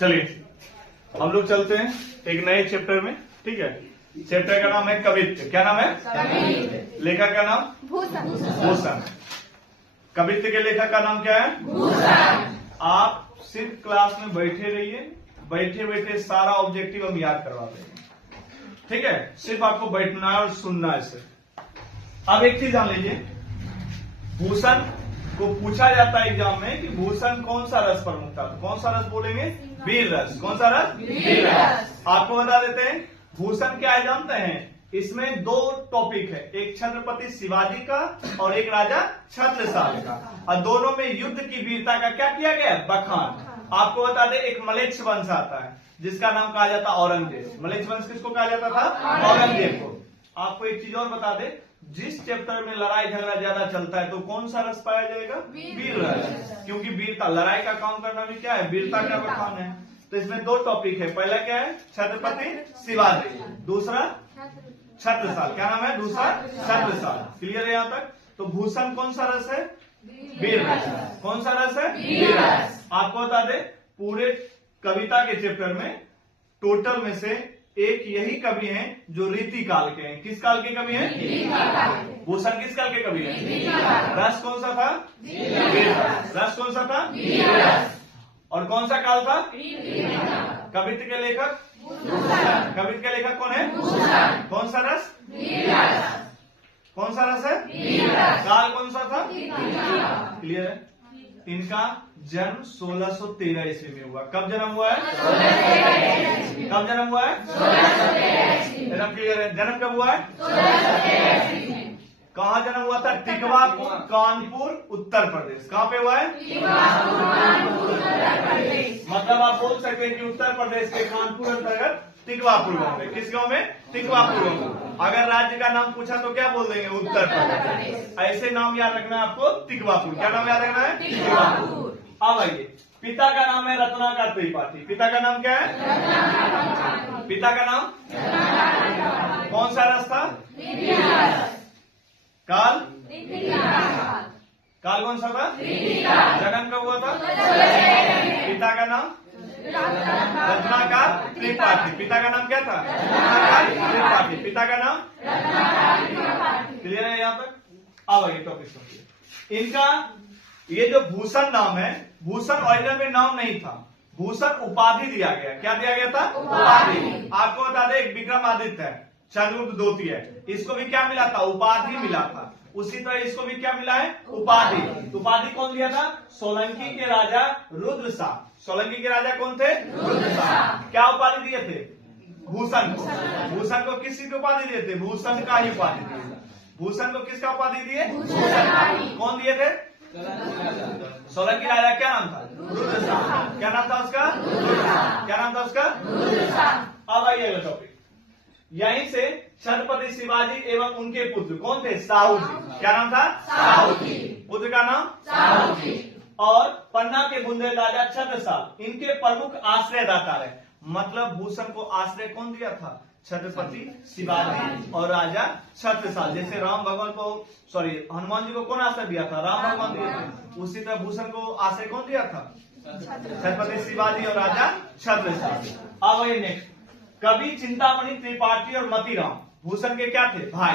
चलिए हम लोग चलते हैं एक नए चैप्टर में। ठीक है, चैप्टर का नाम है कवित्व। क्या नाम है? कवित्व। लेखक का नाम भूषण। कवित्व के लेखक का नाम क्या है? भूषण। आप सिर्फ क्लास में बैठे रहिए, बैठे बैठे सारा ऑब्जेक्टिव हम याद करवा देंगे। ठीक है, सिर्फ आपको बैठना और सुनना है सिर्फ। अब एक चीज जान लीजिए, भूषण को पूछा जाता है एग्जाम में कि भूषण कौन सा रस प्रमुख था। कौन सा रस बोलेंगे? वीर रस। कौन सा रस? वीर रस। आपको बता देते हैं भूषण क्या है जानते हैं? इसमें दो टॉपिक है, एक छत्रपति शिवाजी का और एक राजा छत्रसाल का, और दोनों में युद्ध की वीरता का क्या किया गया? बखान। आपको बता दें एक मलेच्छ वंश आता है जिसका नाम कहा जाता है औरंगजेब। मलेच्छ वंश किसको कहा जाता था? औरंगजेब को। आपको एक चीज और बता दे, जिस चैप्टर में लड़ाई झगड़ा ज्यादा चलता है तो कौन सा रस पाया जाएगा? वीर रस। क्योंकि वीरता, लड़ाई का काम करना भी क्या है? वीरता का बखान है। तो इसमें दो टॉपिक है, पहला क्या है? छत्रपति शिवाजी, दूसरा छत्रसाल। क्या नाम है? दूसरा छत्रसाल। क्लियर है यहाँ तक? तो भूषण कौन सा रस है? वीर रस। कौन सा रस है? वीर रस। आपको बता दे पूरे कविता के चैप्टर में टोटल में से एक यही कवि हैं जो रीति काल के हैं। किस काल के कवि हैं? भूषण किस काल के कवि हैं? रस कौन सा था? वीर रस। रस कौन सा था? वीर रस। और कौन सा काल था? कवित्व के लेखक कवित्व के लेखक कौन है? कौन सा रस? कौन सा रस है? काल कौन सा था? क्लियर है? इनका जन्म 1613 ईस्वी में हुआ। कब जन्म हुआ है? कब जन्म हुआ है? एकदम क्लियर है। जन्म कब हुआ है? कहाँ जन्म हुआ था? टिकवापुर, कानपुर, उत्तर प्रदेश। कहाँ पे हुआ है? मतलब आप बोल सकते हैं कि उत्तर प्रदेश के कानपुर अंतर्गत टिकवापुर गाँव में। किस गाँव में? टिकवापुर गाँव। अगर राज्य का नाम पूछा तो क्या बोल देंगे? उत्तर प्रदेश। ऐसे नाम याद रखना है आपको, टिकवापुर। क्या नाम याद रखना है? टिकवापुर। अब आइए, पिता का नाम है रत्नाकर त्रिपाठी। पिता का नाम क्या है? पिता का नाम? कौन सा रस था? काल? काल कौन सा था? जन्म कब हुआ था? पिता का नाम? रत्नाकर त्रिपाठी। पिता का नाम क्या था? रत्नाकर त्रिपाठी। पिता का नाम? क्लियर है यहाँ तक? अब आइए टॉपिक समझिए। इनका ये जो भूषण नाम है, भूषण ओरिजिनल में नाम नहीं था, भूषण उपाधि दिया गया। क्या दिया गया था? उपाधि। आपको बता दें एक विक्रमादित्य है, चंद्रगुप्त द्वितीय है, इसको भी क्या मिला था? उपाधि मिला था। उसी तरह इसको भी क्या मिला है? उपाधि। उपाधि कौन दिया था? सोलंकी के राजा रुद्रशाह। सोलंकी के राजा कौन थे? रुद्रशाह। क्या उपाधि दिए थे? भूषण को। भूषण को किसी की उपाधि दिए थे? भूषण का ही उपाधि दिए। भूषण को किसका उपाधि दिए? भूषण। कौन दिए थे? सोलंकी राजा। क्या नाम था? रुद्रशाह। क्या नाम था उसका? रुद्रशाह। क्या नाम था उसका? रुद्रशाह। अब आइए टॉपिक, यहीं से छत्रपति शिवाजी एवं उनके पुत्र कौन थे? साहू जी। क्या नाम था? साहू जी। पुत्र का नाम? साहू जी। और पन्ना के बुंदेल राजा छत्रसाल इनके प्रमुख आश्रयदाता है। मतलब भूषण को आश्रय कौन दिया था? छत्रपति शिवाजी और राजा छत्रसाल। जैसे राम भगवान को, सॉरी हनुमान जी को कौन आश्रय दिया था? राम भगवान दिए थे। उसी तरह भूषण को आश्रय कौन दिया था? छत्रपति शिवाजी और राजा छत्रसाल। अब वही नेक्स्ट, कवि चिंतामणि त्रिपाठी और मतीराम भूषण के क्या थे? भाई।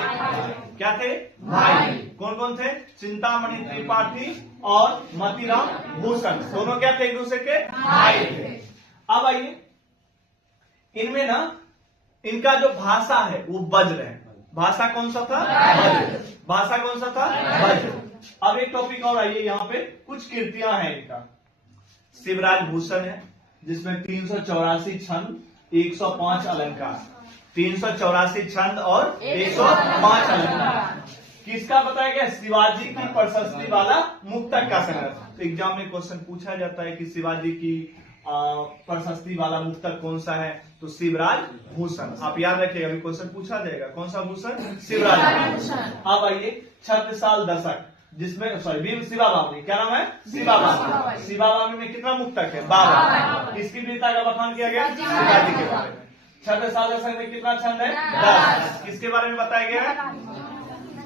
क्या थे? भाई। कौन कौन थे? चिंतामणि त्रिपाठी और मतीराम भूषण दोनों क्या थे? एक दूसरे के भाई थे। अब आइए, इनमें ना इनका जो भाषा है वो वज्र है। भाषा कौन सा था? वज्र। भाषा कौन सा था? वज्र। अब एक टॉपिक और आइए, यहाँ पे कुछ कृतियां हैं इनका। शिवराज भूषण है जिसमें 384 छंद, 105 अलंकार। 384 छंद और 105 अलंकार। किसका बताया गया? शिवाजी की प्रशस्ति वाला मुक्तक का संग्रह। तो एग्जाम में क्वेश्चन पूछा जाता है कि शिवाजी की प्रशस्ति वाला मुक्तक कौन सा है? तो शिवराज भूषण। आप याद रखिएगा, अभी क्वेश्चन पूछा जाएगा कौन सा भूषण? शिवराज भूषण। अब आइए छत्रसाल दशक जिसमें, सॉरी वीर शिवाबामी। क्या नाम है? शिवाबामी। शिवाबामी में कितना मुक्तक है? 12। किसकी वीरता का बखान किया गया? शिवाजी के बारे में। छत्रसाल दशक में कितना छंद है? 10। किसके बारे में बताया गया है?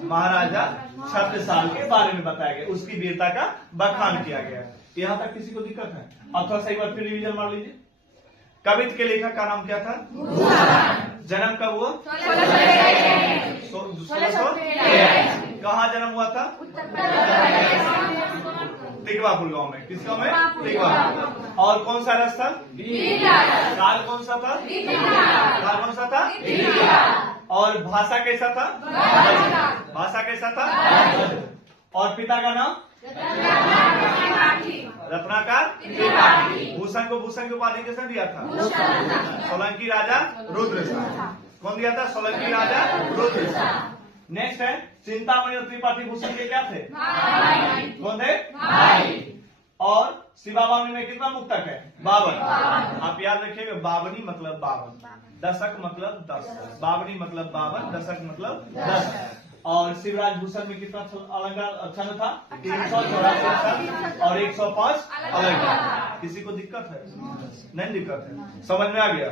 महाराजा छत्रसाल के बारे में बताया गया, उसकी वीरता का बखान किया गया। यहाँ तक किसी को दिक्कत है? अब थोड़ा सा एक बार फिर रिवीजन मार लीजिए। कवित्त के लेखक का नाम क्या था? जन्म कब हुआ? 1600। कहाँ जन्म हुआ था? तिगवापुर गांव में। किस गांव में? तिगवापुर। और कौन सा रस था? काल कौन सा था? काल कौन सा था? और भाषा कैसा था? भाषा कैसा था? और पिता का नाम? रत्नाकर। भूषण को भूषण की उपाधि किसने दिया था? सोलंकी राजा रुद्र शाह। कौन दिया था? सोलंकी राजा रुद्र शाह। नेक्स्ट है चिंतामणि और त्रिपाठी भूषण के क्या थे? कौन थे? और शिवा बावनी में कितना मुक्तक है? 52। आप याद रखिएगा, बावनी मतलब 52, दशक मतलब 10, बावनी मतलब 52, दशक मतलब 10। और शिवराज भूषण में कितना अलंकार छंद था? 384 और 105 अलंकार। किसी को दिक्कत है? नहीं दिक्कत है, समझ में आ गया?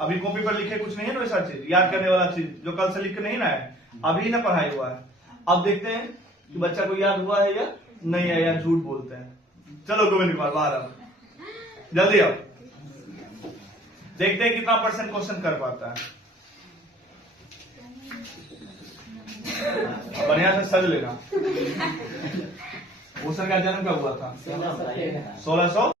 अभी कॉपी पर लिखे कुछ नहीं है ना वैसा चीज, याद करने वाला चीज जो कल से लिख नहीं ना है, अभी ना पढ़ाई हुआ है। अब देखते हैं कि बच्चा को याद हुआ है या नहीं है, या झूठ बोलते हैं। चलो गोविंद कुमार बाहर आओ, जल्दी आओ, देखते हैं कितना % क्वेश्चन कर पाता है। बढ़िया से सज लेना। भूषण का जन्म कब हुआ था? 1600।